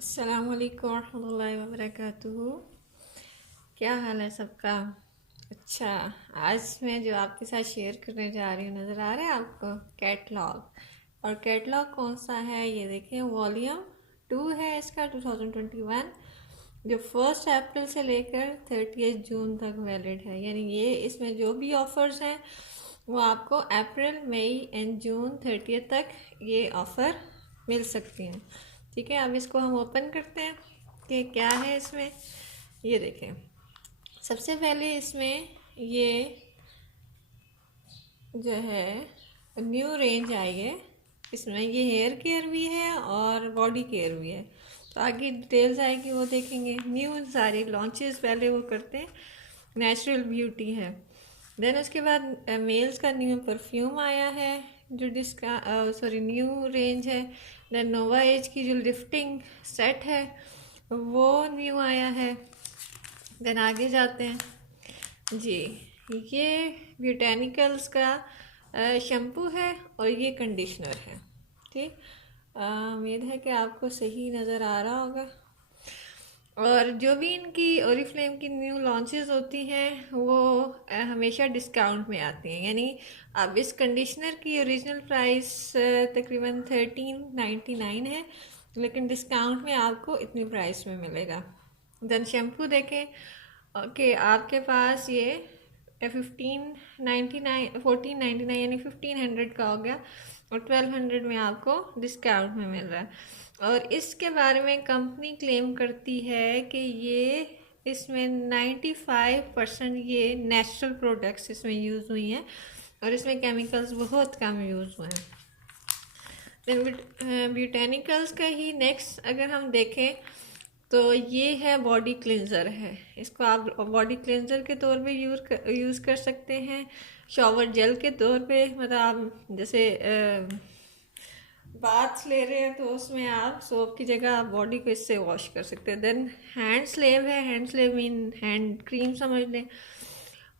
अस्सलामुअलैकुम वरहमतुल्लाहि वबरकातुहू। क्या हाल है सबका? अच्छा, आज मैं जो आपके साथ शेयर करने जा रही हूँ, नज़र आ रहा है आपको? कैटलॉग। और कैटलॉग कौन सा है ये देखें, वॉल्यूम 2 है इसका, 2021, जो 1 अप्रैल से लेकर 30 जून तक वैलिड है। यानी ये इसमें जो भी ऑफ़र्स हैं वो आपको अप्रैल, मई एंड जून 30 तक ये ऑफ़र मिल सकती हैं। ठीक है, अब इसको हम ओपन करते हैं कि क्या है इसमें। ये देखें, सबसे पहले इसमें ये जो है न्यू रेंज आई है। इसमें ये हेयर केयर भी है और बॉडी केयर भी है। तो आगे डिटेल्स आएगी वो देखेंगे। न्यू सारी लॉन्चेस पहले वो करते हैं। नेचुरल ब्यूटी है। देन उसके बाद मेल्स का न्यू परफ्यूम आया है, जो जिसका न्यू रेंज है। देन नोवा एज की जो लिफ्टिंग सेट है वो न्यू आया है। देन आगे जाते हैं जी, ये ब्यूटेनिकल्स का शैम्पू है और ये कंडीशनर है। ठीक, उम्मीद है कि आपको सही नज़र आ रहा होगा। और जो भी इनकी ओरिफ्लेम की न्यू लॉन्चेस होती हैं वो हमेशा डिस्काउंट में आती हैं। यानी अब इस कंडीशनर की ओरिजिनल प्राइस तकरीबन 1399 है, लेकिन डिस्काउंट में आपको इतनी प्राइस में मिलेगा। देन शैम्पू देखें कि आपके पास ये 1599 1499 यानी 1500 का हो गया, और 1200 में आपको डिस्काउंट में मिल रहा है। और इसके बारे में कंपनी क्लेम करती है कि ये इसमें 95% ये नेचुरल प्रोडक्ट्स इसमें यूज़ हुई हैं और इसमें केमिकल्स बहुत कम यूज़ हुए हैं। ब्यूटेनिकल्स का ही नेक्स्ट अगर हम देखें तो ये है बॉडी क्लिनज़र है। इसको आप बॉडी क्लिनज़र के तौर पे यूज़ कर सकते हैं, शॉवर जेल के तौर पे। मतलब आप जैसे बाथ ले रहे हैं तो उसमें आप सोप की जगह आप बॉडी को इससे वॉश कर सकते हैं। देन हैंड स्लेव है, hand slave mean hand cream समझ लें।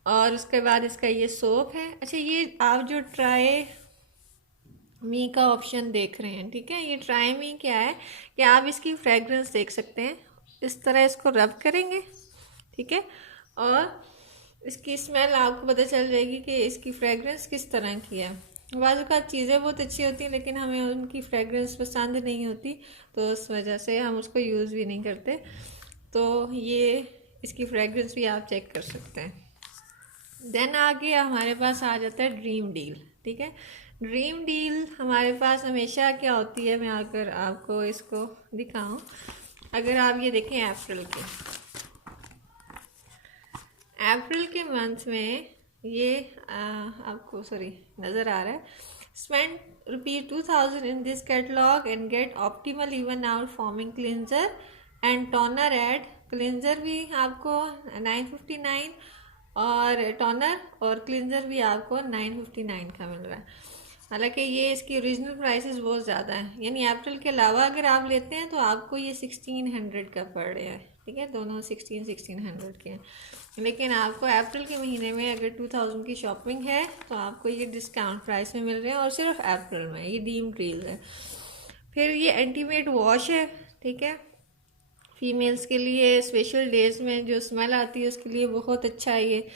और उसके बाद इसका ये सोप है। अच्छा, ये आप जो ट्राई मी का ऑप्शन देख रहे हैं, ठीक है, ये ट्राई मी क्या है कि आप इसकी फ्रेगरेंस देख सकते हैं। इस तरह इसको रब करेंगे, ठीक है, और इसकी स्मेल आपको पता चल जाएगी कि इसकी फ्रेगरेंस किस तरह की है। बाज़ का चीज़ें बहुत अच्छी होती हैं लेकिन हमें उनकी फ्रेगरेंस पसंद नहीं होती, तो उस वजह से हम उसको यूज़ भी नहीं करते। तो ये इसकी फ्रेगरेंस भी आप चेक कर सकते हैं। देन आगे हमारे पास आ जाता है ड्रीम डील। ठीक है, ड्रीम डील हमारे पास हमेशा क्या होती है, मैं अगर आपको इसको दिखाऊं, अगर आप ये देखें अप्रैल के मंथ में ये आपको नज़र आ रहा है। Spend ₹2000 in this catalog and get optimal even out forming cleanser and toner ad. Cleanser भी आपको 959 और टोनर और क्लिनजर भी आपको 959 का मिल रहा है। हालांकि ये इसकी ओरिजिनल प्राइसेस बहुत ज़्यादा है, यानी अप्रैल के अलावा अगर आप लेते हैं तो आपको ये 1600 का पड़ रहा है। ठीक है, दोनों 1600 के हैं। लेकिन आपको अप्रैल के महीने में अगर 2000 की शॉपिंग है तो आपको ये डिस्काउंट प्राइस में मिल रहे हैं, और सिर्फ अप्रैल में। ये डीम डील है। फिर ये एंटीमेट वॉश है, ठीक है, फीमेल्स के लिए स्पेशल डेज में जो स्मेल आती है उसके लिए बहुत अच्छा है ये।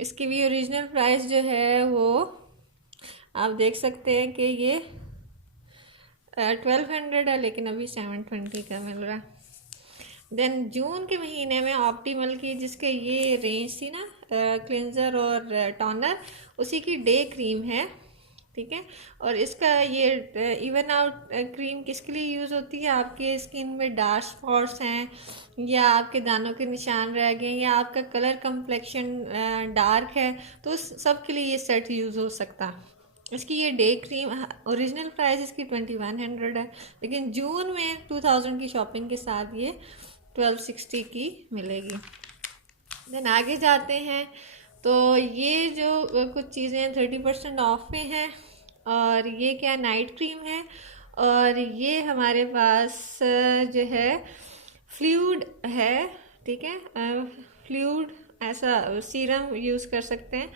इसकी भी ओरिजिनल प्राइस जो है वो आप देख सकते हैं कि ये 1200 है, लेकिन अभी 720 का मिल रहा है। देन जून के महीने में ऑप्टिमल की, जिसके ये रेंज थी ना, क्लिनजर और टोनर, उसी की डे क्रीम है। ठीक है, और इसका ये इवन आउट क्रीम किसके लिए यूज़ होती है? आपके स्किन में डार्क स्पॉट्स हैं, या आपके दानों के निशान रह गए, या आपका कलर कम्प्लेक्शन डार्क है, तो सब के लिए ये सेट यूज़ हो सकता है। इसकी ये डे क्रीम ओरिजिनल प्राइस इसकी 2100 है, लेकिन जून में 2000 की शॉपिंग के साथ ये 1260 की मिलेगी। देन आगे जाते हैं तो ये जो कुछ चीज़ें 30% ऑफ में हैं। और ये क्या, नाइट क्रीम है। और ये हमारे पास जो है फ्लूइड है, ठीक है, फ्लूइड ऐसा सीरम यूज़ कर सकते हैं।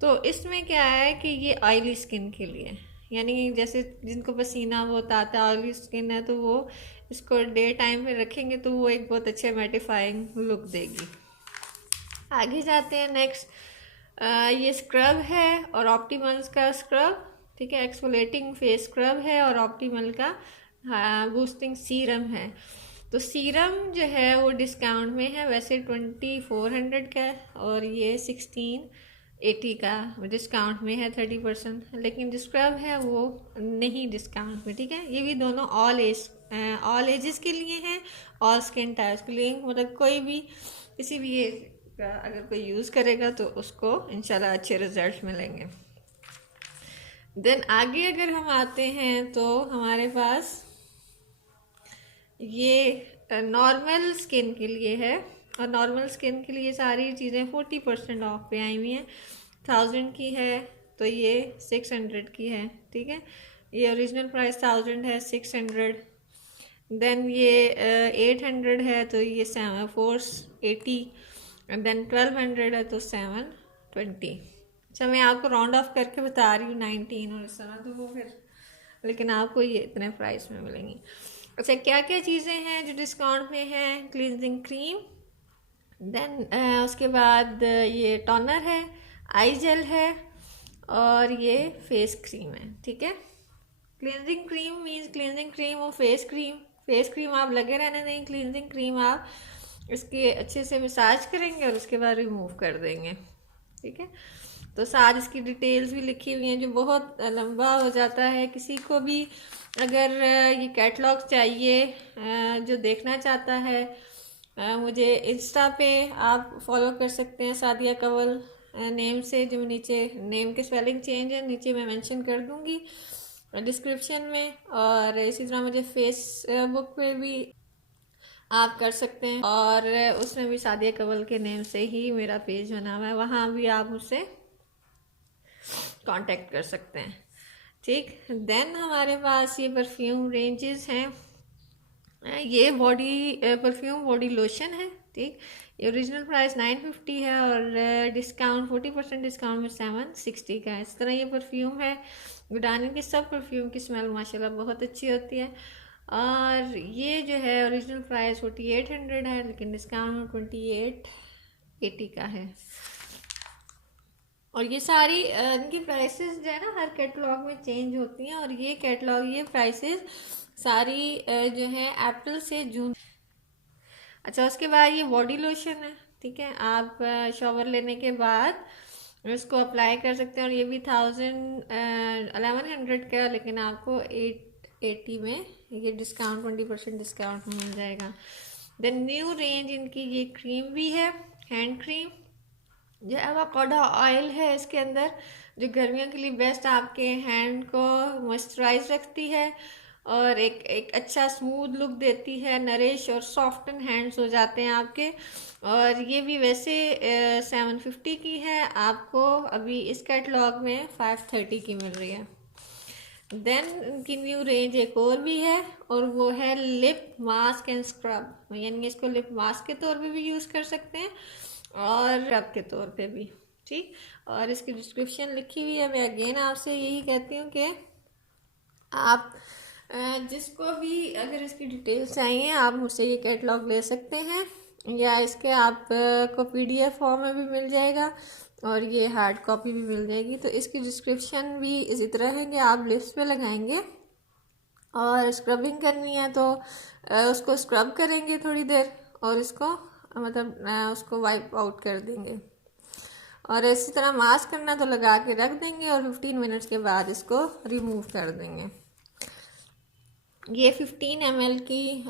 तो इसमें क्या है कि ये ऑयली स्किन के लिए, यानी जैसे जिनको पसीना बहुत आता है, ऑयली स्किन है, तो वो इसको डे टाइम पे रखेंगे तो वो एक बहुत अच्छे मैटिफाइंग लुक देगी। आगे जाते हैं नेक्स्ट। ये स्क्रब है और ऑप्टिमल्स का स्क्रब, ठीक है, एक्सफोलेटिंग फेस स्क्रब है और ऑप्टिमल का बूस्टिंग सीरम है। तो सीरम जो है वो डिस्काउंट में है, वैसे 2400 का है और ये 1680 का डिस्काउंट में है 30%, लेकिन जो स्क्रब है वो नहीं डिस्काउंट में, ठीक है। ये भी दोनों ऑल एजेस के लिए हैं, ऑल स्किन टाइप्स के लिए, मतलब कोई भी किसी भी एज का अगर कोई यूज़ करेगा तो उसको इंशाल्लाह अच्छे रिजल्ट मिलेंगे। देन आगे अगर हम आते हैं तो हमारे पास ये नॉर्मल स्किन के लिए है, और नॉर्मल स्किन के लिए सारी चीज़ें 40% ऑफ पे आई हुई हैं। 1000 की है तो ये 600 की है, ठीक है। ये ओरिजिनल प्राइस 1000 है, 600। देन ये 800 है तो ये 480, एंड देन 1200 है तो 720। अच्छा, मैं आपको राउंड ऑफ करके बता रही हूँ 19 और इस तरह, तो वो फिर लेकिन आपको ये इतने प्राइस में मिलेंगी। अच्छा, क्या क्या चीज़ें हैं जो डिस्काउंट में हैं? क्लींजिंग क्रीम, देन उसके बाद ये टोनर है, आई जेल है और ये फेस क्रीम है, ठीक है। Cleansing cream means cleansing cream और फेस क्रीम आप लगे रहने देंगे, क्लींजिंग क्रीम आप इसके अच्छे से मसाज करेंगे और उसके बाद रिमूव कर देंगे, ठीक है। तो साथ इसकी डिटेल्स भी लिखी हुई हैं, जो बहुत लंबा हो जाता है। किसी को भी अगर ये कैटलॉग चाहिए, जो देखना चाहता है, मुझे इंस्टा पे आप फॉलो कर सकते हैं, सादिया कंवल नेम से, जो नीचे नेम के स्पेलिंग चेंज है, नीचे मैं मेंशन कर दूंगी डिस्क्रिप्शन में। और इसी तरह मुझे फेसबुक पे भी आप कर सकते हैं, और उसमें भी सादिया कंवल के नेम से ही मेरा पेज बना हुआ है, वहाँ भी आप मुझसे कांटेक्ट कर सकते हैं, ठीक। देन हमारे पास ये परफ्यूम रेंजेस हैं। ये परफ्यूम बॉडी लोशन है, ठीक। ये ओरिजिनल प्राइस 950 है और डिस्काउंट 40% डिस्काउंट में 760 का है। इस तरह ये परफ्यूम है। गुडानी के सब परफ्यूम की स्मेल माशाल्लाह बहुत अच्छी होती है। और ये जो है ओरिजिनल प्राइस 4800 है, लेकिन डिस्काउंट 2880 का है। और ये सारी इनकी प्राइसेस जो है ना हर कैटलॉग में चेंज होती हैं, और ये कैटलॉग ये प्राइसेस सारी जो है अप्रैल से जून। अच्छा, उसके बाद ये बॉडी लोशन है, ठीक है। आप शॉवर लेने के बाद इसको अप्लाई कर सकते हैं, और ये भी 1100 का, लेकिन आपको 880 में ये डिस्काउंट 20% डिस्काउंट में मिल जाएगा। देन न्यू रेंज इनकी ये क्रीम भी है, हैंड क्रीम जो एवोकाडो ऑयल है इसके अंदर, जो गर्मियों के लिए बेस्ट, आपके हैंड को मॉइस्चराइज रखती है और एक अच्छा स्मूथ लुक देती है, नरिश और सॉफ्टन हैंड्स हो जाते हैं आपके। और ये भी वैसे 750 की है, आपको अभी इस कैटलॉग में 530 की मिल रही है। देन इनकी न्यू रेंज एक और भी है, और वो है लिप मास्क एंड स्क्रब, यानी इसको लिप मास्क के तौर पे भी यूज़ कर सकते हैं और स्क्रब के तौर पे भी, ठीक। और इसकी डिस्क्रिप्शन लिखी हुई है। मैं अगेन आपसे यही कहती हूँ कि आप जिसको भी अगर इसकी डिटेल्स चाहिए आप मुझसे ये कैटलॉग ले सकते हैं, या इसके आप को PDF फॉर्म में भी मिल जाएगा और ये हार्ड कॉपी भी मिल जाएगी। तो इसकी डिस्क्रिप्शन भी इसी तरह है कि आप लिप्स पे लगाएंगे और स्क्रबिंग करनी है तो उसको स्क्रब करेंगे थोड़ी देर, और इसको मतलब उसको वाइप आउट कर देंगे, और इसी तरह मास्क करना तो लगा के रख देंगे और 15 मिनट्स के बाद इसको रिमूव कर देंगे। ये 15 ml की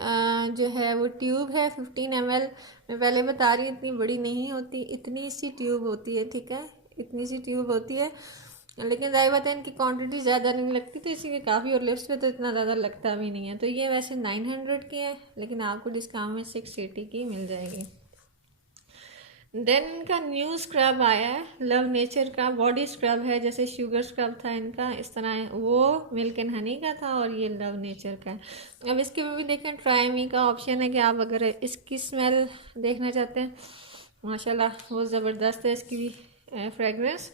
जो है वो ट्यूब है। 15 ml मैं पहले बता रही हूँ, इतनी बड़ी नहीं होती, इतनी सी ट्यूब होती है, ठीक है, इतनी सी ट्यूब होती है। लेकिन जाहिर बात है इनकी क्वांटिटी ज़्यादा नहीं लगती, तो इसीलिए काफ़ी, और लिप्स पे तो इतना ज़्यादा लगता भी नहीं है। तो ये वैसे 900 की है, लेकिन आपको डिस्काउंट में 680 की मिल जाएगी। देन इनका न्यू स्क्रब आया है, लव नेचर का बॉडी स्क्रब है। जैसे शुगर स्क्रब था इनका, इस तरह वो मिल्क एंड हनी का था, और ये लव नेचर का है। अब इसके में भी देखें ट्राई मी का ऑप्शन है कि आप अगर इसकी स्मेल देखना चाहते हैं, माशाल्लाह बहुत ज़बरदस्त है इसकी भी फ्रेगरेंस।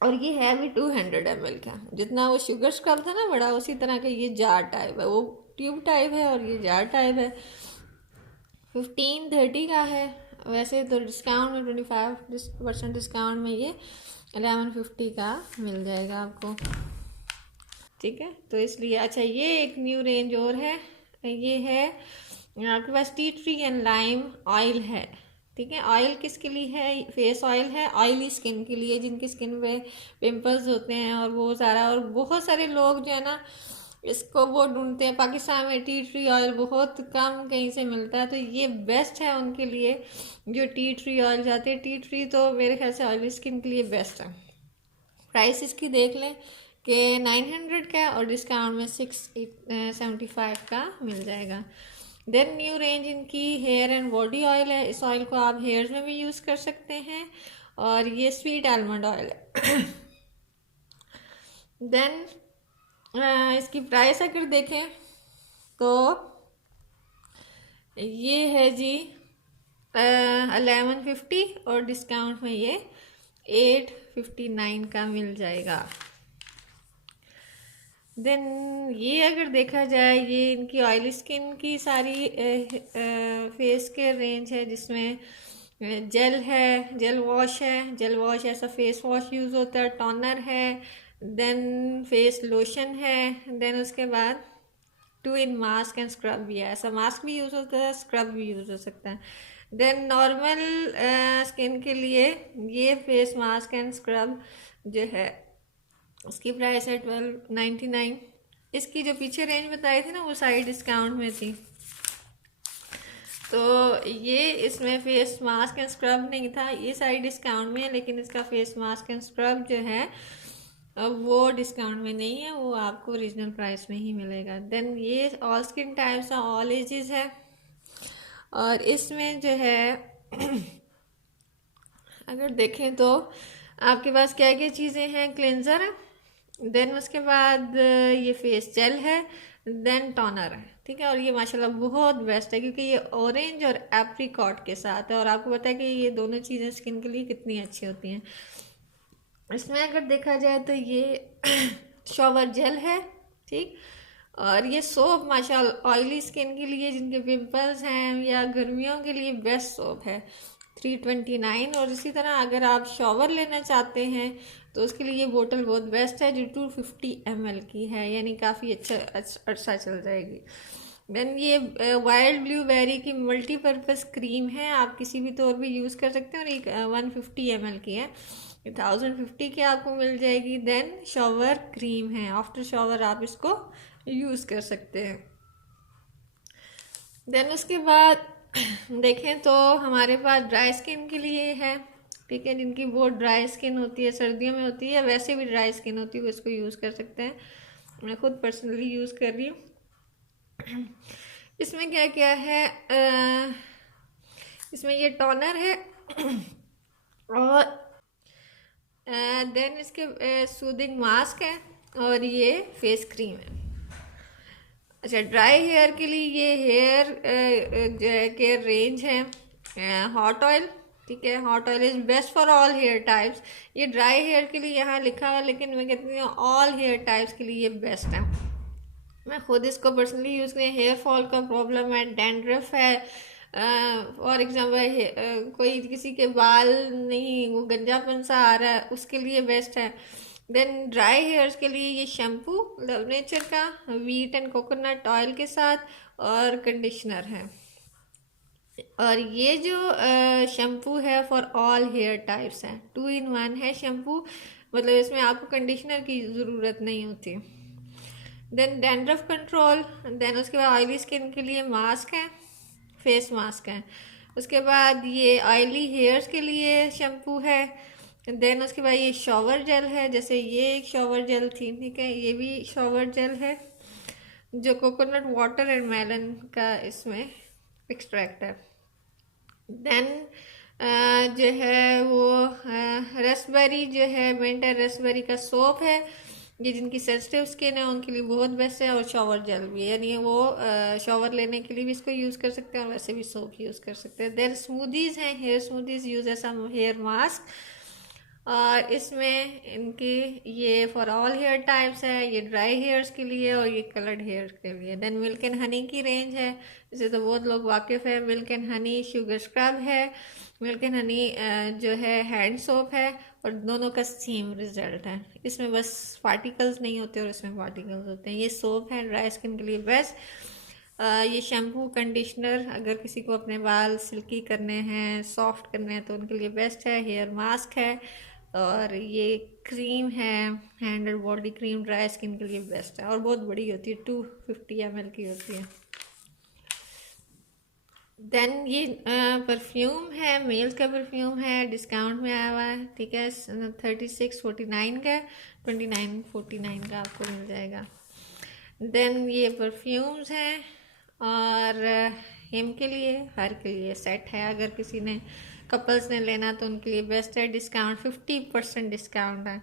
और ये है भी 200 ml का। जितना वो शुगर स्क्रब था ना बड़ा, उसी तरह का ये जार टाइप है। वो ट्यूब टाइप है और ये जार टाइप है। 1530 का है। वैसे तो डिस्काउंट में 25% डिस्काउंट में ये 1150 का मिल जाएगा आपको। ठीक है, तो इसलिए अच्छा ये एक न्यू रेंज और है। ये है आपके पास tea tree and lime oil है। ठीक है, ऑयल किसके लिए है? फेस ऑयल है ऑयली स्किन के लिए, जिनकी स्किन पे पिंपल्स होते हैं और वो सारा। और बहुत सारे लोग जो है ना इसको वो ढूंढते हैं। पाकिस्तान में टी ट्री ऑयल बहुत कम कहीं से मिलता है, तो ये बेस्ट है उनके लिए जो टी ट्री ऑयल चाहते हैं। टी ट्री तो मेरे ख्याल से ऑयली स्किन के लिए बेस्ट है। प्राइस इसकी देख लें कि 900 का और डिस्काउंट में 675 का मिल जाएगा। देन न्यू रेंज इनकी हेयर एंड बॉडी ऑयल है। इस ऑयल को आप हेयर्स में भी यूज़ कर सकते हैं। और ये स्वीट आलमंड ऑयल है। देन इसकी प्राइस अगर देखें तो ये है जी 1150 और डिस्काउंट में ये 859 का मिल जाएगा। देन ये अगर देखा जाए, ये इनकी ऑयली स्किन की सारी फेस केयर रेंज है, जिसमें जेल है, जेल वॉश है। जेल वॉश ऐसा फेस वॉश यूज़ होता है। टोनर है, देन फेस लोशन है। देन उसके बाद 2 in मास्क एंड स्क्रब भी है। ऐसा मास्क भी यूज़ होता है, स्क्रब भी यूज़ हो सकता है। देन नॉर्मल स्किन के लिए ये फेस मास्क एंड स्क्रब जो है उसकी प्राइस है 1299। इसकी जो पीछे रेंज बताई थी ना वो सारी डिस्काउंट में थी। तो ये इसमें फेस मास्क एंड स्क्रब नहीं था, ये सारी डिस्काउंट में है। लेकिन इसका फेस मास्क एंड स्क्रब जो है वो डिस्काउंट में नहीं है, वो आपको ओरिजिनल प्राइस में ही मिलेगा। देन ये all skin types all ages है। और इसमें जो है अगर देखें तो आपके पास क्या क्या चीज़ें हैं? क्लेंजर है, देन उसके बाद ये फेस जेल है, देन टोनर है। ठीक है, और ये माशाल्लाह बहुत बेस्ट है क्योंकि ये ऑरेंज और एप्रिकॉट के साथ है। और आपको पता है कि ये दोनों चीज़ें स्किन के लिए कितनी अच्छी होती हैं। इसमें अगर देखा जाए तो ये शॉवर जेल है। ठीक, और ये सोप माशाल्लाह ऑयली स्किन के लिए, जिनके पिंपल्स हैं या गर्मियों के लिए बेस्ट सोप है, 329। और इसी तरह अगर आप शॉवर लेना चाहते हैं तो उसके लिए ये बोतल बहुत बेस्ट है जो 250 ml की है, यानी काफ़ी अच्छा अर्सा चल जाएगी। देन ये वाइल्ड ब्लूबेरी की मल्टीपर्पज़ क्रीम है, आप किसी भी तौर पे यूज़ कर सकते हैं। और एक 150 ml की है, 1050 की आपको मिल जाएगी। देन शॉवर क्रीम है, आफ्टर शॉवर आप इसको यूज़ कर सकते हैं। देन उसके बाद देखें तो हमारे पास ड्राई स्किन के लिए है। ठीक है, जिनकी बहुत ड्राई स्किन होती है, सर्दियों में होती है, वैसे भी ड्राई स्किन होती है, वो इसको यूज़ कर सकते हैं। मैं खुद पर्सनली यूज़ कर रही हूँ। इसमें क्या क्या है? इसमें ये टोनर है और देन इसके सूदिंग मास्क है और ये फेस क्रीम है। अच्छा, ड्राई हेयर के लिए ये हेयर केयर रेंज है हॉट ऑयल। ठीक है, hot oil is best for all hair types. ये ड्राई हेयर के लिए यहाँ लिखा हुआ, लेकिन मैं कहती हूँ ऑल हेयर टाइप्स के लिए ये बेस्ट है। मैं खुद इसको पर्सनली यूज़ करें, हेयर फॉल का प्रॉब्लम है, डैंड्रफ है, फॉर एग्जाम्पल कोई किसी के बाल नहीं, वो गंजापन सा आ रहा है, उसके लिए बेस्ट है। देन ड्राई हेयर्स के लिए ये शैम्पू लव नेचर का वीट एंड कोकोनट ऑयल के साथ और कंडीशनर है। और ये जो शैम्पू है फॉर ऑल हेयर टाइप्स है, 2 in 1 है शैम्पू, मतलब इसमें आपको कंडीशनर की ज़रूरत नहीं होती। देन डैंड्रफ कंट्रोल, देन उसके बाद ऑयली स्किन के लिए मास्क है, फेस मास्क है। उसके बाद ये ऑयली हेयर्स के लिए शैम्पू है। देन उसके बाद ये शॉवर जेल है, जैसे ये एक शॉवर जेल थी, ठीक है, ये भी शॉवर जेल है जो कोकोनट वाटर एंड मेलन का इसमें एक्सट्रैक्ट है। देन जो है वो रसबेरी जो है, मिंट एंड रसबेरी का सोप है, ये जिनकी सेंसिटिव स्किन है उनके लिए बहुत बेस्ट है। और शॉवर जेल भी है, यानी वो शॉवर लेने के लिए भी इसको यूज़ कर सकते हैं और वैसे भी सोप यूज़ कर सकते हैं। देन स्मूदीज़ हैं, हेयर स्मूदीज़ यूज़ एज सम हेयर मास्क। और इसमें इनकी ये फॉर ऑल हेयर टाइप्स है, ये ड्राई हेयर्स के लिए और ये कलर्ड हेयर्स के लिए। देन मिल्क एंड हनी की रेंज है, इसे तो बहुत लोग वाकिफ़ है। Milk and honey sugar scrub है, मिल्क एंड हनी जो है हैंड सोप है, और दोनों का सेम रिजल्ट है। इसमें बस पार्टिकल्स नहीं होते और इसमें पार्टिकल्स होते हैं। ये सोप है ड्राई स्किन के लिए बेस्ट। ये शैम्पू कंडीशनर अगर किसी को अपने बाल सिल्की करने हैं, सॉफ्ट करने हैं, तो उनके लिए बेस्ट है। हेयर मास्क है, और ये क्रीम है हैंड और बॉडी क्रीम, ड्राई स्किन के लिए बेस्ट है और बहुत बड़ी होती है, 250 ml की होती है। देन ये परफ्यूम है, मेल्स का परफ्यूम है, डिस्काउंट में आया हुआ है, ठीक है। 3649 का, 2949 का आपको मिल जाएगा। देन ये परफ्यूम्स हैं, और हिम के लिए, हर के लिए सेट है। अगर किसी ने कपल्स ने लेना तो उनके लिए बेस्ट है। डिस्काउंट 50% डिस्काउंट है,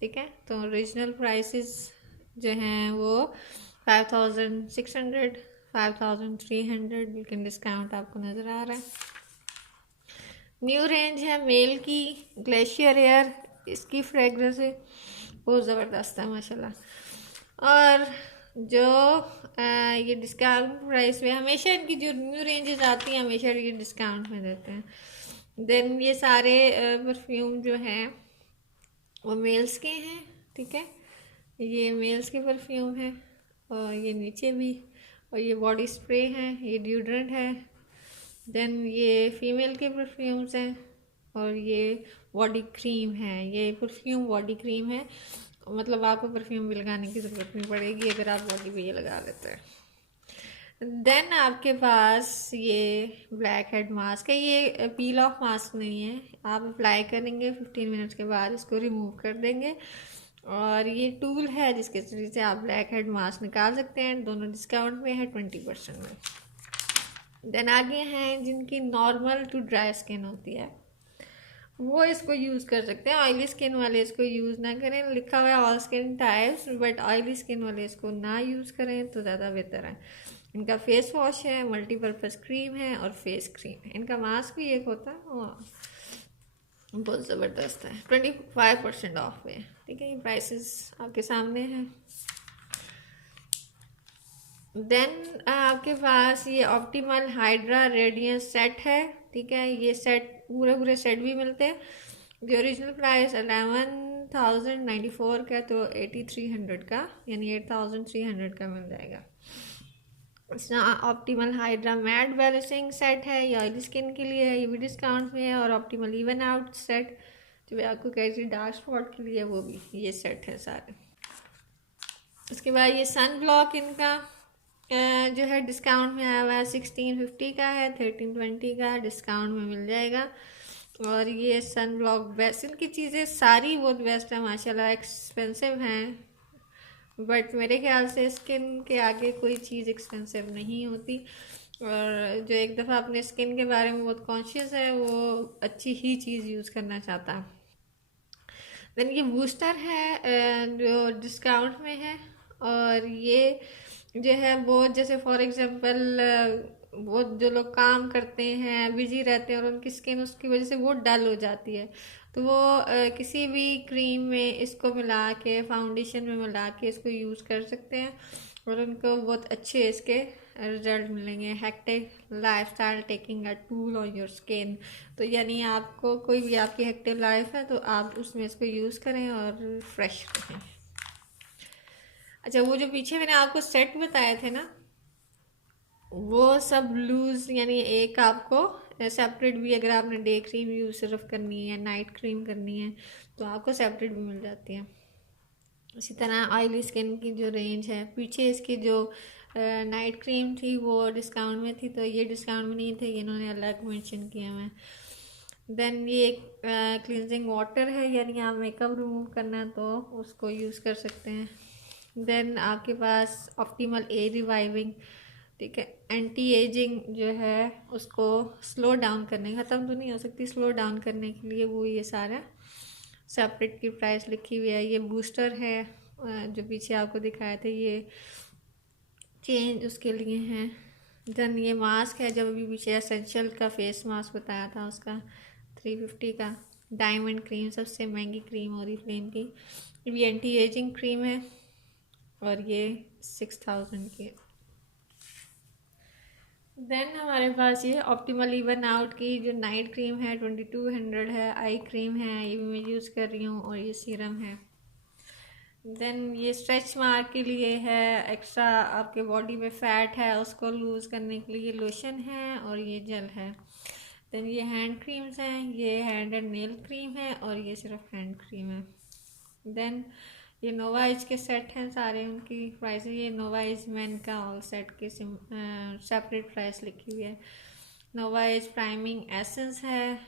ठीक है। तो ओरिजिनल प्राइसेस जो हैं वो 5600, 5300, लेकिन डिस्काउंट आपको नज़र आ रहा है। न्यू रेंज है मेल की, ग्लेशियर एयर, इसकी फ्रेगरेंस है बहुत ज़बरदस्त है माशाल्लाह। और जो ये डिस्काउंट प्राइस में, हमेशा इनकी जो न्यू रेंजेस आती हैं हमेशा ये डिस्काउंट में देते हैं। देन ये सारे परफ्यूम जो हैं वो मेल्स के हैं, ठीक है। ये मेल्स के परफ्यूम हैं, और ये नीचे भी, और ये बॉडी स्प्रे हैं, ये ड्यूड्रेंट है। देन ये फीमेल के परफ्यूम्स हैं, और ये बॉडी क्रीम है। ये परफ्यूम बॉडी क्रीम है, मतलब आपको परफ्यूम भी लगाने की ज़रूरत नहीं पड़ेगी अगर आप बॉडी पे ये लगा लेते हैं। देन आपके पास ये ब्लैक हेड मास्क है, ये पील ऑफ मास्क नहीं है, आप अप्लाई करेंगे 15 मिनट्स के बाद इसको रिमूव कर देंगे, और ये टूल है जिसके जरिए से आप ब्लैक हेड मास्क निकाल सकते हैं। दोनों डिस्काउंट में है 20% में। देन आगे हैं जिनकी नॉर्मल टू ड्राई स्किन होती है, वो इसको यूज़ कर सकते हैं। ऑयली स्किन वाले इसको यूज़ ना करें, लिखा हुआ है all skin types, but oily skin वाले इसको ना यूज़ करें तो ज़्यादा बेहतर है। इनका फेस वॉश है, मल्टीपर्पज़ क्रीम है, और फेस क्रीम है। इनका मास्क भी एक होता है, वो बहुत ज़बरदस्त है। 25% ऑफ है, ठीक है। ये प्राइसेस आपके सामने हैं। देन आपके पास ये ऑप्टिमल हाइड्रा रेडियंस सेट है, ठीक है। ये सेट पूरे सेट भी मिलते हैं। जो ओरिजिनल प्राइस 11,094 का, तो 8300 का, यानी 8300 का मिल जाएगा। इसमें optimal hydra mat balancing set है, ये ऑयली स्किन के लिए है, ये भी डिस्काउंट में है। और ऑप्टिमल इवन आउट सेट जो मैं आपको कह रही थी डार्क स्पॉट के लिए, वो भी ये सेट है सारे। उसके बाद ये सन ब्लॉक इनका जो है डिस्काउंट में आया हुआ है, 1650 का है, 1320 का डिस्काउंट में मिल जाएगा। और ये सन ब्लॉक बेस्ट, इनकी चीज़ें सारी बहुत बेस्ट है माशाल्लाह। एक्सपेंसिव हैं, बट मेरे ख्याल से स्किन के आगे कोई चीज़ एक्सपेंसिव नहीं होती। और जो एक दफ़ा अपने स्किन के बारे में बहुत कॉन्शियस है, वो अच्छी ही चीज़ यूज़ करना चाहता है। देन ये बूस्टर है जो डिस्काउंट में है, और ये जो है वो जैसे फॉर एग्जांपल वो जो लोग काम करते हैं, बिजी रहते हैं, और उनकी स्किन उसकी वजह से वो डल हो जाती है, तो वो किसी भी क्रीम में इसको मिला के, फाउंडेशन में मिला के इसको यूज़ कर सकते हैं, और उनको बहुत अच्छे इसके रिजल्ट मिलेंगे। Hectic lifestyle taking a tool on your skin, तो यानी आपको कोई भी आपकी हेक्टिक लाइफ है तो आप उसमें इसको यूज़ करें और फ्रेश रहें। अच्छा, वो जो पीछे मैंने आपको सेट बताए थे ना, वो सब लूज़, यानी एक आपको सेपरेट भी, अगर आपने डे क्रीम यूज़ सिर्फ करनी है या नाइट क्रीम करनी है तो आपको सेपरेट भी मिल जाती है। इसी तरह ऑयली स्किन की जो रेंज है, पीछे इसकी जो नाइट क्रीम थी वो डिस्काउंट में थी, तो ये डिस्काउंट में नहीं थे, ये इन्होंने अलग मेंशन किया हुआ है। देन ये एक क्लिनजिंग वाटर है, यानी आप मेकअप रिमूव करना है तो उसको यूज़ कर सकते हैं। देन आपके पास ऑप्टिमल ए रिवाइविंग, ठीक है, एंटी एजिंग जो है उसको स्लो डाउन करने, ख़त्म तो नहीं हो सकती, स्लो डाउन करने के लिए वो ये सारा सेपरेट की प्राइस लिखी हुई है। ये बूस्टर है जो पीछे आपको दिखाए थे, ये चेंज उसके लिए हैं। देन ये मास्क है, जब अभी पीछे एसेंशियल का फेस मास्क बताया था उसका 350 का, डायमंड क्रीम सबसे महंगी क्रीम ओरिफ्लेम की, ये एंटी एजिंग क्रीम है और ये 6000 की है। देन हमारे पास ये ऑप्टिमल इवन आउट की जो नाइट क्रीम है 2200 है, आई क्रीम है, ये भी मैं यूज़ कर रही हूँ, और ये सीरम है। देन ये स्ट्रेच मार्क के लिए है, एक्स्ट्रा आपके बॉडी में फैट है उसको लूज़ करने के लिए लोशन है, और ये जेल है। देन ये हैंड क्रीम्स हैं, ये हैंड एंड नेल क्रीम है और ये सिर्फ हैंड क्रीम है। देन ये नोवा एज के सेट हैं सारे, उनकी प्राइस ये नोवा एज मैन का ऑल सेट के सेपरेट प्राइस लिखी हुई है। नोवा एज प्राइमिंग एसेंस है,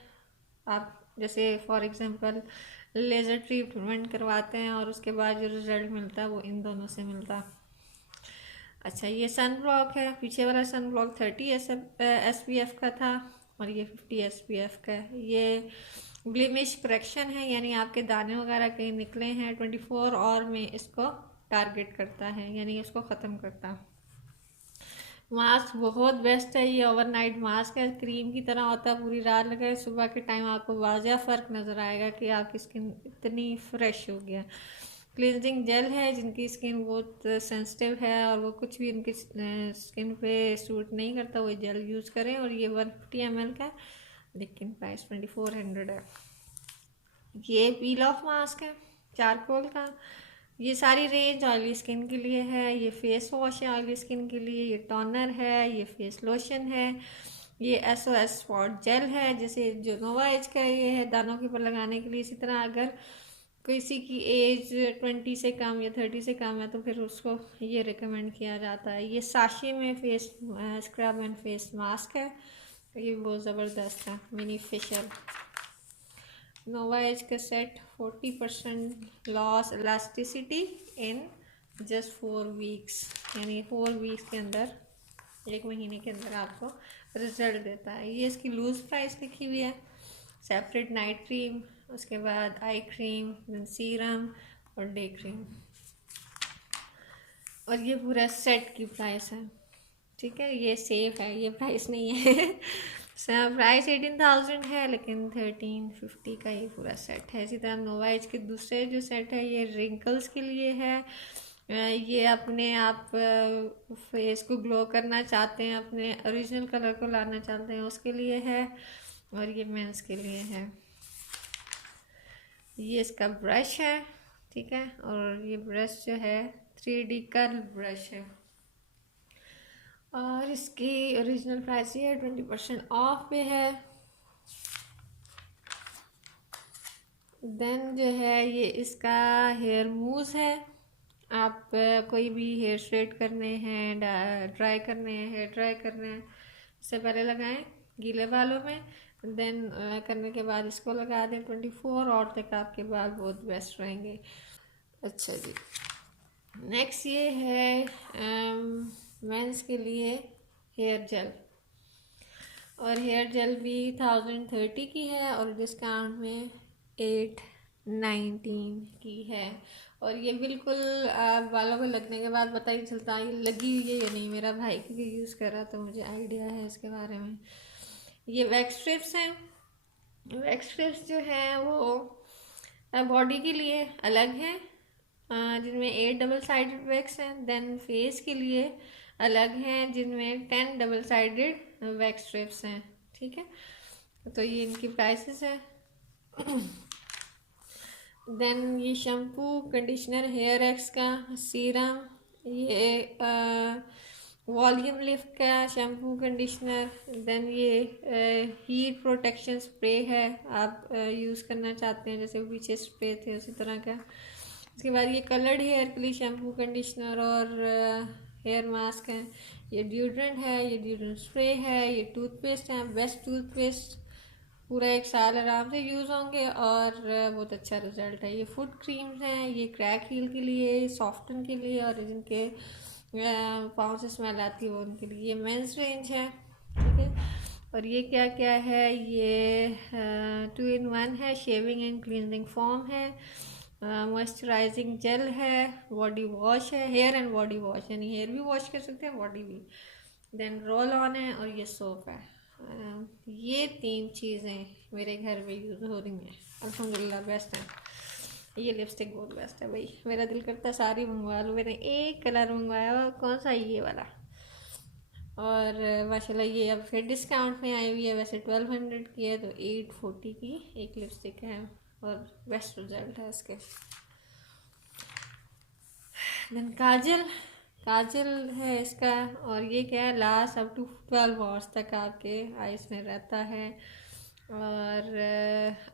आप जैसे फॉर एग्जांपल लेज़र ट्रीटमेंट करवाते हैं और उसके बाद जो रिजल्ट मिलता है वो इन दोनों से मिलता है। अच्छा ये सन ब्लॉक है, पीछे वाला सन ब्लॉक 30 SPF का था और ये 50 SPF का है। ये ब्लिमिश करेक्शन है, यानी आपके दाने वगैरह कहीं निकले हैं 24 और में इसको टारगेट करता है, यानी इसको ख़त्म करता है। मास्क बहुत बेस्ट है, ये ओवरनाइट मास्क है, क्रीम की तरह होता है, पूरी रात लगाए सुबह के टाइम आपको वाज़िया फ़र्क नज़र आएगा कि आपकी स्किन इतनी फ्रेश हो गया। क्लिनजिंग जेल है, जिनकी स्किन बहुत सेंसिटिव है और वो कुछ भी उनकी स्किन पे सूट नहीं करता वो जेल यूज़ करें, और ये 150 ml का, लेकिन प्राइस 2400 है। ये पील ऑफ मास्क है चारकोल का, ये सारी रेंज ऑयली स्किन के लिए है। ये फेस वॉश है ऑयली स्किन के लिए, ये टोनर है, ये फेस लोशन है, ये SOS स्पॉट जेल है, जैसे जो नोवा एज का ये है दानों के ऊपर लगाने के लिए। इसी तरह अगर किसी की एज 20 से कम या 30 से कम है तो फिर उसको ये रिकमेंड किया जाता है। ये साशे में face scrub and face mask है, ये बहुत ज़बरदस्त है, मिनी फेशियल। नोवा एज का set 40% loss elasticity in just 4 weeks, यानी 4 वीक्स के अंदर, 1 महीने के अंदर आपको रिजल्ट देता है। ये इसकी लूज़ प्राइस लिखी हुई है, सेपरेट नाइट क्रीम, उसके बाद आई क्रीम, देन सीरम और डे क्रीम, और ये पूरा सेट की प्राइस है। ठीक है, ये सेफ है, ये प्राइस नहीं है प्राइस 18,000 है लेकिन 1350 का ये पूरा सेट है। इसी तरह नोवा एज के दूसरे जो सेट है ये रिंकल्स के लिए है, ये अपने आप फेस को ग्लो करना चाहते हैं, अपने ओरिजिनल कलर को लाना चाहते हैं उसके लिए है, और ये मेंस के लिए है। ये इसका ब्रश है, ठीक है, और ये ब्रश जो है 3D कर्ल ब्रश है, और इसकी ओरिजिनल प्राइस ये 20% ऑफ पे है। देन जो है ये इसका हेयर मूव है, आप कोई भी हेयर स्ट्रेट करने हैं, ड्राई करने हैं, हेयर ड्राई करने हैं, इससे पहले लगाएं गीले बालों में, देन करने के बाद इसको लगा दें, 24 आवर तक आपके बाल बहुत बेस्ट रहेंगे। अच्छा जी, नेक्स्ट ये है मेंस के लिए हेयर जेल, और हेयर जेल भी 1030 की है और डिस्काउंट में 819 की है, और ये बिल्कुल बालों को लगने के बाद पता ही चलता है लगी हुई है या नहीं। मेरा भाई क्योंकि यूज़ कर रहा तो मुझे आइडिया है इसके बारे में। ये वैक्स स्ट्रिप्स हैं, वैक्स स्ट्रिप्स जो हैं वो बॉडी के लिए अलग हैं, जिनमें 8 डबल साइडेड वैक्स हैं। देन फेस के लिए अलग हैं जिनमें 10 डबल साइडेड वैक्स स्ट्रिप्स हैं, ठीक है, तो ये इनकी प्राइसेस है। देन ये शैम्पू कंडीशनर हेयर एक्स का, सीरम, ये वॉल्यूम लिफ्ट का शैम्पू कंडीशनर, देन ये हीट प्रोटेक्शन स्प्रे है, आप यूज़ करना चाहते हैं जैसे पीछे स्प्रे थे उसी तरह का। इसके बाद ये कलर्ड हेयर के लिए शैम्पू कंडीशनर और हेयर मास्क है, ये डिओड्रेंट है, ये डिओड्रेंट स्प्रे है, ये टूथपेस्ट है, बेस्ट टूथपेस्ट, पूरा 1 साल आराम से यूज़ होंगे और बहुत अच्छा रिजल्ट है। ये फुट क्रीम्स हैं, ये क्रैक हील के लिए, सॉफ्टन के लिए, और जिनके पाँव से स्मेल आती है वो उनके लिए। ये मेंस रेंज है, ठीक है, और ये क्या क्या है, ये 2 in 1 है, शेविंग एंड क्लींजिंग फोम है, मॉइस्चराइजिंग जेल है, बॉडी वॉश है, हेयर एंड बॉडी वॉश, यानी हेयर भी वॉश कर सकते हैं बॉडी भी, देन रोल ऑन है, और ये सोप है। ये 3 चीज़ें मेरे घर में यूज़ हो रही हैं, अल्हम्दुलिल्लाह बेस्ट है। ये लिपस्टिक बहुत बेस्ट है भाई, मेरा दिल करता है सारी मंगवा लूँ। मैंने एक कलर मंगवाया हुआ, कौन सा, ये वाला। और माशाल्लाह ये अब फिर डिस्काउंट में आई हुई है, वैसे 1200 की है, तो 840 की एक लिपस्टिक है और बेस्ट रिजल्ट है इसके। देन काजल, काजल है इसका, और ये क्या है, लास्ट अप टू 12 आवर्स तक आपके आइस में रहता है, और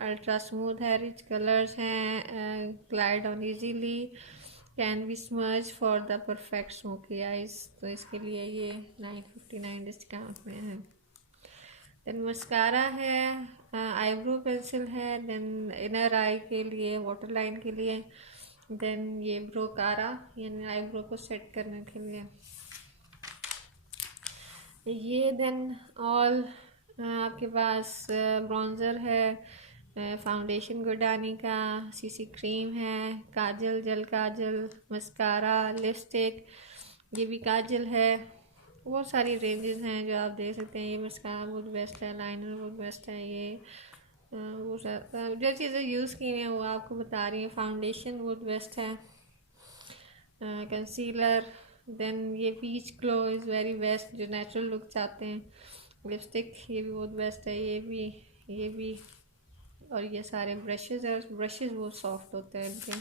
अल्ट्रा स्मूथ है, रिच कलर्स हैं, glide on easily, can be smudge for the perfect smoky eyes. तो इसके लिए ये 959 डिस्काउंट में है। देन मस्कारा है, आईब्रो पेंसिल है, देन इनर आई के लिए, वाटर लाइन के लिए, देन ये ब्रोकारा यानी आईब्रो को सेट करने के लिए ये, देन ऑल आपके पास ब्रॉन्ज़र है, फाउंडेशन गुडानी का, सीसी क्रीम है, काजल, जल काजल, मस्कारा, लिपस्टिक, ये भी काजल है। बहुत सारी रेंजेस हैं जो आप देख सकते हैं। ये मस्कारा बहुत बेस्ट है, लाइनर बहुत बेस्ट है। ये वो जो चीज़ें यूज़ की हैं वो आपको बता रही हैं। फाउंडेशन बहुत बेस्ट है, कंसीलर, देन ये peach glow is very best जो नेचुरल लुक चाहते हैं। लिपस्टिक ये भी बहुत बेस्ट है, ये भी और ये सारे ब्रशेज़ है, ब्रशेज़ बहुत सॉफ्ट होते हैं इनके।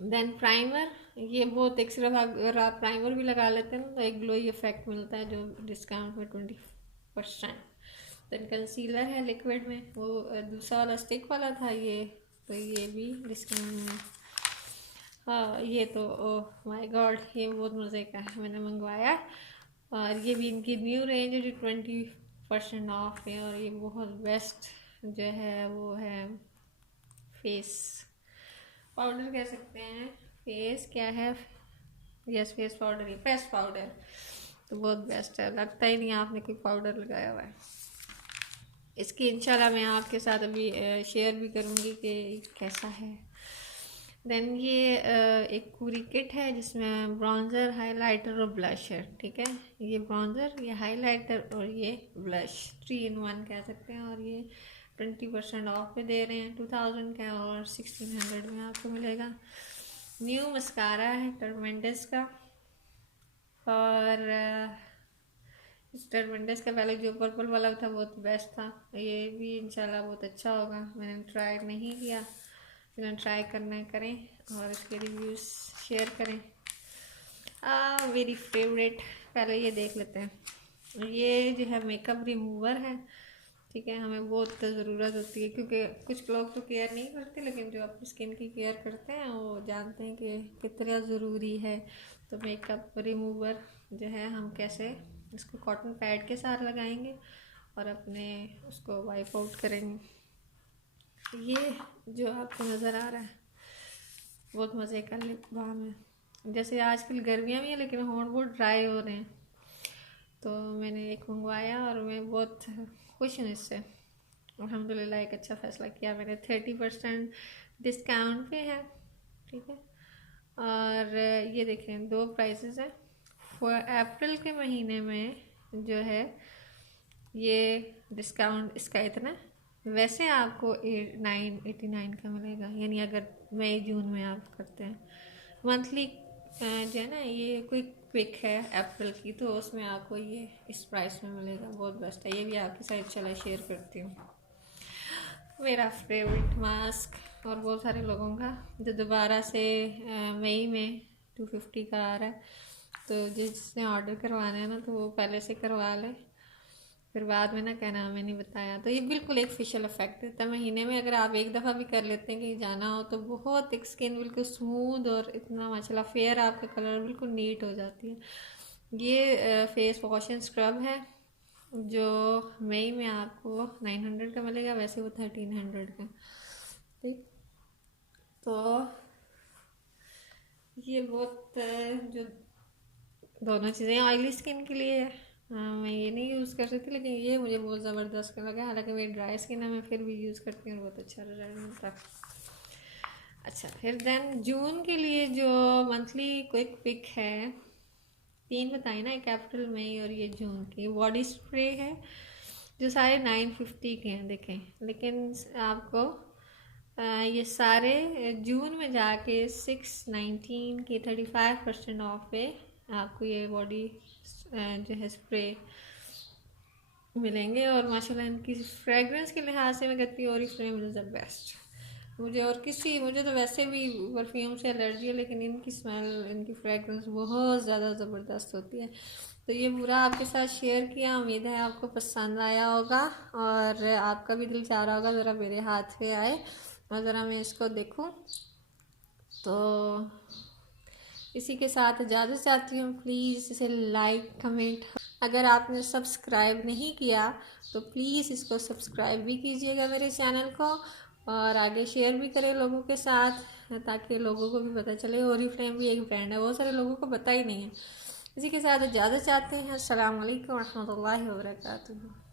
देन प्राइमर, ये बहुत एक सिर्फ अगर आप प्राइमर भी लगा लेते हैं ना तो एक ग्लोई इफेक्ट मिलता है जो डिस्काउंट में 20%। देन कंसीलर है लिक्विड में, वो दूसरा वाला स्टिक वाला था ये, तो ये भी डिस्काउंट में। हाँ ये तो ओह माय गॉड, ये बहुत मज़े का है, मैंने मंगवाया। और ये भी इनकी न्यू रेंज है जो 20% ऑफ है। और ये बहुत बेस्ट जो है वो है फेस पाउडर कह सकते हैं। फेस क्या है, यस फेस पाउडर, ये फेस पाउडर तो बहुत बेस्ट है, लगता ही नहीं आपने कोई पाउडर लगाया हुआ है। इसकी इंशाल्लाह मैं आपके साथ अभी शेयर भी करूँगी कि कैसा है। देन ये एक पूरी किट है जिसमें ब्रॉन्ज़र, हाइलाइटर और ब्लश है। ठीक है, ये ब्रॉन्ज़र, ये हाइलाइटर और ये ब्लश 3 in 1 कह सकते हैं। और ये 20% ऑफ पे दे रहे हैं, 2000 का और 1600 में आपको मिलेगा। न्यू मस्कारा है टर्मेंडस का, और इस टर्मेंडस का पहले जो पर्पल वाला था बहुत बेस्ट था, ये भी इंशाल्लाह बहुत अच्छा होगा। मैंने ट्राई नहीं किया, जिन्हें ट्राई करना है करें और इसके रिव्यूज़ शेयर करें। मेरी फेवरेट, पहले ये देख लेते हैं। ये जो है मेकअप रिमूवर है। ठीक है, हमें बहुत ज़रूरत होती है क्योंकि कुछ लोग तो केयर नहीं करते, लेकिन जो अपनी स्किन की केयर करते हैं वो जानते हैं कि कितना ज़रूरी है। तो मेकअप रिमूवर जो है हम कैसे इसको कॉटन पैड के साथ लगाएंगे और अपने उसको वाइप आउट करेंगे। ये जो आपको नज़र आ रहा है बहुत मज़े का लिप बाम है। जैसे आजकल गर्मियाँ भी हैं लेकिन होंठ बहुत ड्राई हो रहे हैं, तो मैंने एक मंगवाया और मैं बहुत खुश हूँ इससे। अल्हम्दुलिल्लाह एक अच्छा फ़ैसला किया मैंने। 30% डिस्काउंट पे है। ठीक है, और ये देखें 2 प्राइसेस हैं। अप्रैल के महीने में जो है ये डिस्काउंट इसका इतना, वैसे आपको 989 का मिलेगा, यानी अगर मई जून में आप करते हैं मंथली जो है ना, ये क्विक है अप्रैल की, तो उसमें आपको ये इस प्राइस में मिलेगा। बहुत बेस्ट है, ये भी आपके साथ चला शेयर करती हूँ। मेरा फेवरेट मास्क और बहुत सारे लोगों का जो दोबारा से मई में 250 का आ रहा है, तो जिसने ऑर्डर करवाना है ना तो वो पहले से करवा ले, फिर बाद में ना कहना हमें नहीं बताया। तो ये बिल्कुल एक फेशियल इफेक्ट देता है महीने में, अगर आप एक दफ़ा भी कर लेते हैं कहीं जाना हो तो बहुत एक स्किन बिल्कुल स्मूथ और इतना माशाल्लाह फेयर, आपका कलर बिल्कुल नीट हो जाती है। ये फेस वॉश एंड स्क्रब है जो मई में आपको 900 का मिलेगा, वैसे वो 1300 का। ठीक, तो ये बहुत जो दोनों चीज़ें ऑयली स्किन के लिए है। मैं ये नहीं यूज़ कर सकती, लेकिन ये मुझे बहुत ज़बरदस्त लगा। हालांकि मेरी ड्राई स्किन है, मैं फिर भी यूज़ करती हूँ, बहुत अच्छा रिजल्ट मिलता है। अच्छा, फिर देन जून के लिए जो मंथली क्विक पिक है 3 बताई ना, एक अप्रैल मई और ये जून की। बॉडी स्प्रे है जो सारे 950 के हैं देखें, लेकिन आपको ये सारे जून में जाके 619 के 35% ऑफ पे आपको ये बॉडी जो है स्प्रे मिलेंगे। और माशाल्लाह इनकी फ्रेगरेंस के लिहाज से मैं कहती हूँ ओरिफ्लेम इज़ द बेस्ट। मुझे तो वैसे भी परफ्यूम से एलर्जी है, लेकिन इनकी स्मेल, इनकी फ्रेगरेंस बहुत ज़्यादा ज़बरदस्त होती है। तो ये पूरा आपके साथ शेयर किया, उम्मीद है आपको पसंद आया होगा और आपका भी दिल चाह रहा होगा ज़रा मेरे हाथ पे आए और ज़रा मैं इसको देखूं। तो इसी के साथ इजाज़त चाहती हूँ। प्लीज़ इसे लाइक कमेंट, अगर आपने सब्सक्राइब नहीं किया तो प्लीज़ इसको सब्सक्राइब भी कीजिएगा मेरे चैनल को, और आगे शेयर भी करें लोगों के साथ ताकि लोगों को भी पता चले ओरिफ्लेम भी एक ब्रांड है, बहुत सारे लोगों को पता ही नहीं है। इसी के साथ इजाज़त चाहते हैं। अस्सलाम वालेकुम रहमतुल्लाहि व बरकातुहू।